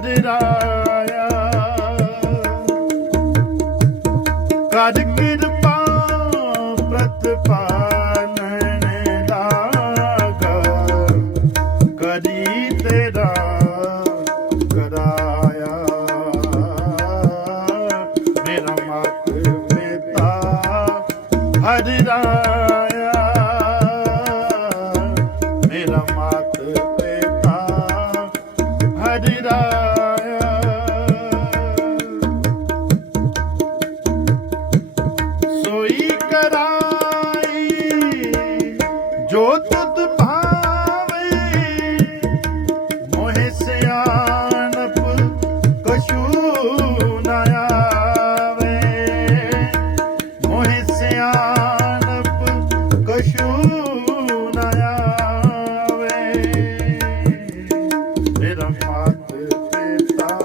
Medina. ਕਸ਼ੂ ਨਾ ਆਵੇ। ਤੇਰਾ ਹੱਥ ਤੇ ਤਾਂ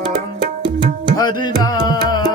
ਹਰ ਨਾਮ।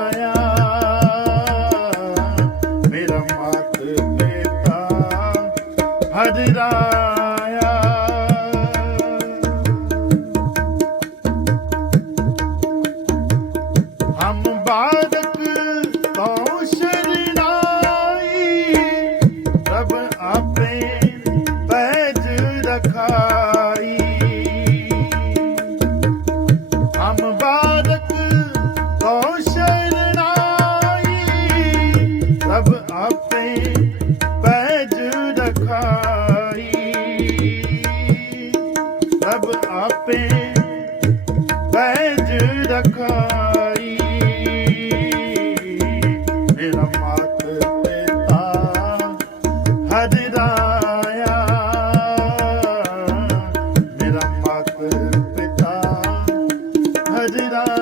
ਸਭ ਆਪੇ ਬੈਜ ਰਖਾਈ। ਮੇਰਾ ਮਾਤ ਪਿਤਾ ਹਜਰਾਇਆ ਮੇਰਾ ਮਾਤ ਪਿਤਾ ਹਜਰਾਇਆ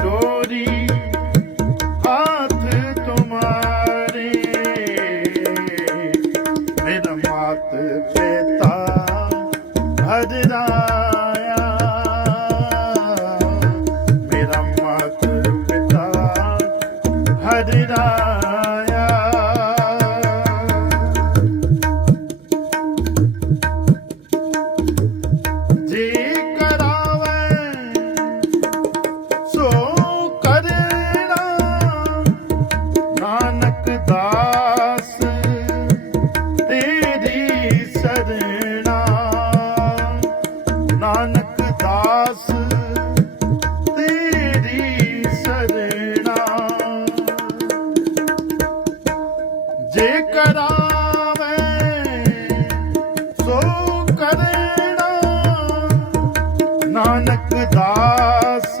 डोरी हाथ तुम्हारे मेरा मात पिता हजरा ਸਰਣਾ ਨਾਨਕ ਦਾਸ ਤੇਰੀ ਸਰਣਾ। ਜੇ ਕਰਾਵੇ ਸੋ ਨਾਨਕ ਦਾਸ